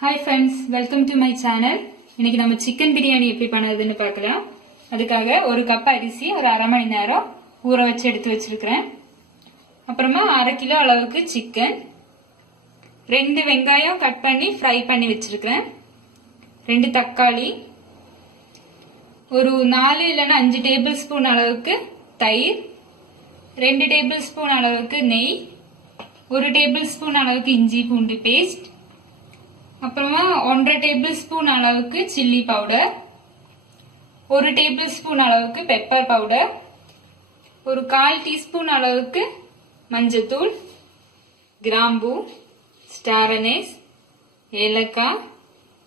Hi friends, welcome to my channel. இன்னைக்கு நம்ம chicken biryani எப்படி பண்ணுறதுன்னு பார்க்கலாம். அதுக்காக ஒரு கப் அரிசி ஒரு அரை மணி நேரம் ஊற வச்சு எடுத்து வச்சிருக்கிறேன். அப்புறமா 1/2 கிலோ அளவுக்கு chicken, 2 வெங்காயம் கட் பண்ணி ஃப்ரை பண்ணி வச்சிருக்கிறேன், 2 தக்காளி, ஒரு 4 இல்லைன்னா 5 டேபிள் ஸ்பூன் அளவுக்கு தயிர், 2 டேபிள் ஸ்பூன் அளவுக்கு நெய், 1 டேபிள் ஸ்பூன் அளவுக்கு இஞ்சி பூண்டு பேஸ்ட், அப்புறமா 1/2 டேபிள் ஸ்பூன் அளவுக்கு சில்லி பவுடர், 1 டேபிள் ஸ்பூன் அளவுக்கு பெப்பர் பவுடர், ஒரு 1/4 டீஸ்பூன் அளவுக்கு மஞ்சத்தூள், கிராம்பு, ஸ்டார் அனீஸ், ஏலக்காய்,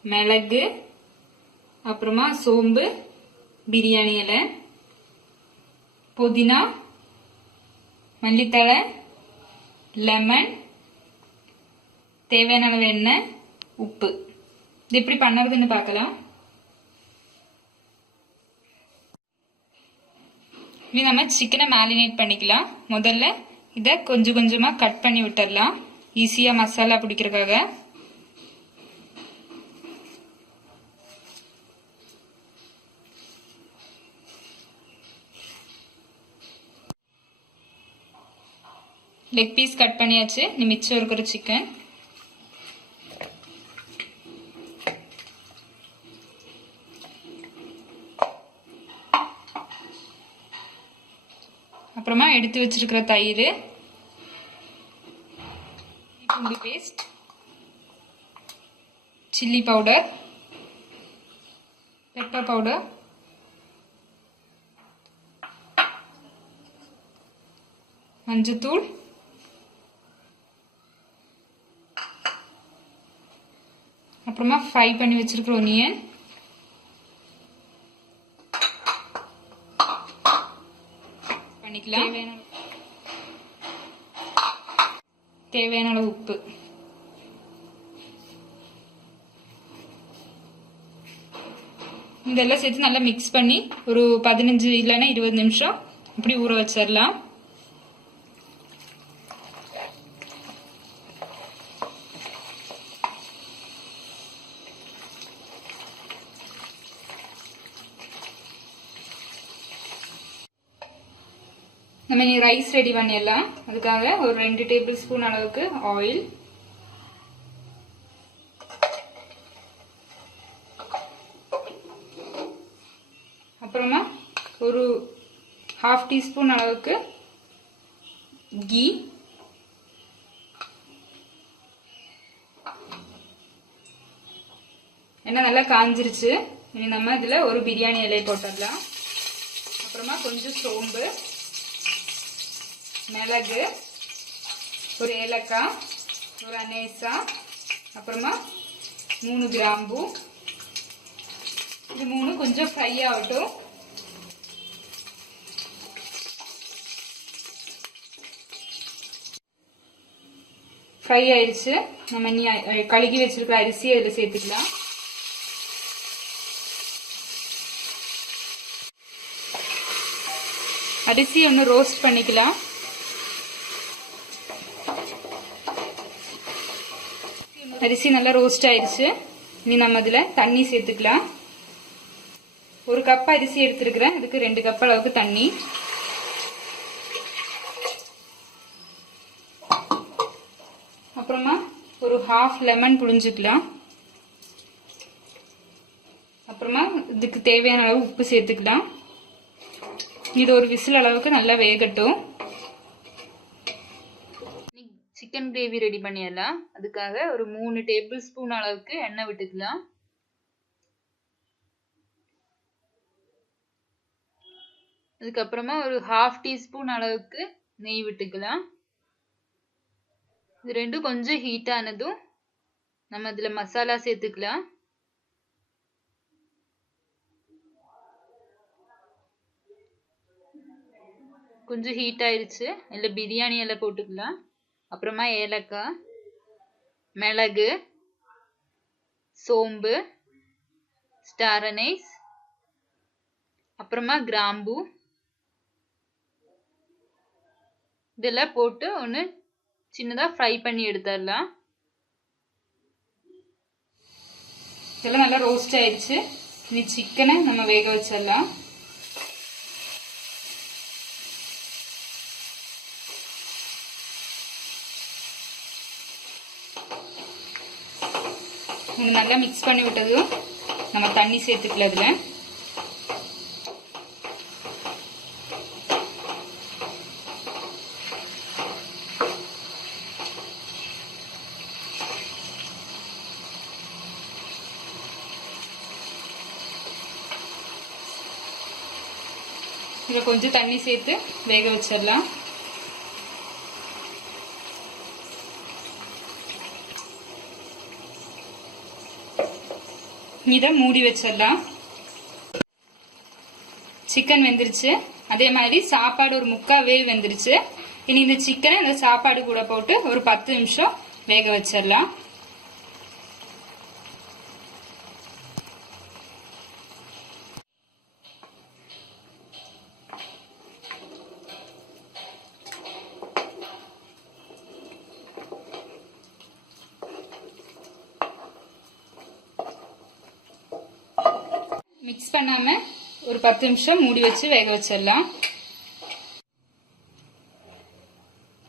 மிளகு, அப்புறமா சோம்பு, பிரியாணி இலை, புதினா, மல்லித்தழை, லெமன், தேவையான அளவு எண்ணெய், உப்பு. இது எப்படி பண்ணுறதுன்னு பார்க்கலாம். இது நம்ம சிக்கனை மேரினேட் பண்ணிக்கலாம். முதல்ல இதை கொஞ்சம் கொஞ்சமாக கட் பண்ணி விட்டுடலாம், ஈஸியாக மசாலா பிடிக்கிறதுக்காக. லெக் பீஸ் கட் பண்ணியாச்சு. நீ மிச்சம் இருக்கிற சிக்கன் அப்புறமா எடுத்து வச்சிருக்கிற தயிர், பூண்டு paste, chilli powder, pepper powder, மஞ்சத்தூள், அப்புறமா ஃப்ரை பண்ணி வச்சிருக்கிற ஒனியன், பண்ணிக்கலாம். தேவையான அளவு உப்பு. இதெல்லாம் சேர்த்து நல்லா மிக்ஸ் பண்ணி ஒரு 15 இல்லைன்னா 20 நிமிஷம் இப்படி ஊற வச்சிடலாம். நம்ம இனி ரைஸ் ரெடி பண்ணிடலாம். அதுக்காக ஒரு 2 டேபிள் ஸ்பூன் அளவுக்கு ஆயில், அப்புறமா ஒரு 1/2 டீஸ்பூன் அளவுக்கு கீ, எண்ணெய் நல்லா காஞ்சிருச்சு. இனி நம்ம இதில் ஒரு பிரியாணி இலையை போட்டுடலாம். அப்புறமா கொஞ்சம் சோம்பு, மிளகு, ஒரு ஏலக்காய், ஒரு அனேசா, அப்புறமா 3 கிராம்பு. இது 3 கொஞ்சம் ஃப்ரை ஆகட்டும். ஃப்ரை ஆயிடுச்சு. நம்ம இனி கழுகி வச்சிருக்கிற அரிசியை இதில் சேர்த்துக்கலாம். அரிசி ஒன்று ரோஸ்ட் பண்ணிக்கலாம். அரிசி நல்லா ரோஸ்ட் ஆயிடுச்சு. இனி நம்ம இதில் தண்ணி சேர்த்துக்கலாம். ஒரு கப் அரிசி எடுத்துருக்கிறேன், இதுக்கு 2 கப் அளவுக்கு தண்ணி. அப்புறமா ஒரு 1/2 லெமன் புழிஞ்சுக்கலாம். அப்புறமா இதுக்கு தேவையான அளவு உப்பு சேர்த்துக்கலாம். இது ஒரு விசில் அளவுக்கு நல்லா வேகட்டும். சிக்கன் கிரேவி ரெடி பண்ணிடலாம். அதுக்காக ஒரு 3 டேபிள் ஸ்பூன் அளவுக்கு எண்ணெய் விட்டுக்கலாம். அதுக்கப்புறமா ஒரு 1/2 டீஸ்பூன் அளவுக்கு நெய் விட்டுக்கலாம். இது ரெண்டும் கொஞ்சம் ஹீட் ஆனதும் நம்ம இதில் மசாலா சேர்த்துக்கலாம். கொஞ்சம் ஹீட் ஆயிடுச்சு. இல்லை பிரியாணி எல்லாம் போட்டுக்கலாம். அப்புறமா ஏலக்காய், மிளகு, சோம்பு, ஸ்டார் அனீஸ், அப்புறமா கிராம்பு, இதெல்லாம் போட்டு ஒன்று சின்னதாக ஃப்ரை பண்ணி எடுத்துடலாம். இதெல்லாம் நல்லா ரோஸ்ட் ஆயிடுச்சு. இனி சிக்கனை நம்ம வேக வச்சிடலாம். இது நல்லா மிக்ஸ் பண்ணி விட்டதும் நம்ம தண்ணி சேர்த்துக்கல. இதுல இதில் கொஞ்சம் தண்ணி சேர்த்து வேக வச்சிடலாம். இதை மூடி வச்சிடலாம். சிக்கன் வெந்துருச்சு. அதே மாதிரி சாப்பாடு ஒரு 3/4 வேவு வெந்துருச்சு. இனி இந்த சிக்கனை இந்த சாப்பாடு கூட போட்டு ஒரு 10 நிமிஷம் வேக வச்சிடலாம். மிக்ஸ் பண்ணாம ஒரு 10 நிமிஷம் மூடி வச்சு வேக வச்சிடலாம்.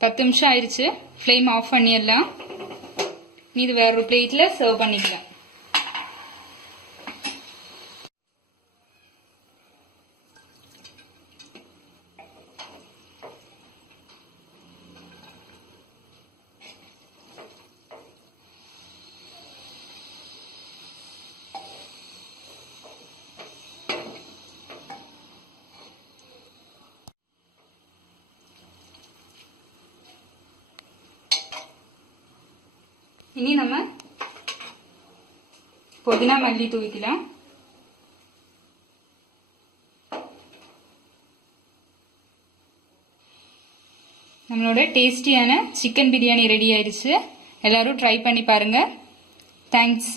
10 நிமிஷம் ஆயிடுச்சு. ஃப்ளேம் ஆஃப் பண்ணிடலாம். இது வேற ஒரு பிளேட்ல சர்வ் பண்ணிக்கலாம். இனி நம்ம புதினா மல்லி தூவிக்கலாம். நம்மளோட டேஸ்டியான சிக்கன் பிரியாணி ரெடி ஆயிடுச்சு. எல்லாரும் ட்ரை பண்ணி பாருங்க. தேங்க்ஸ்.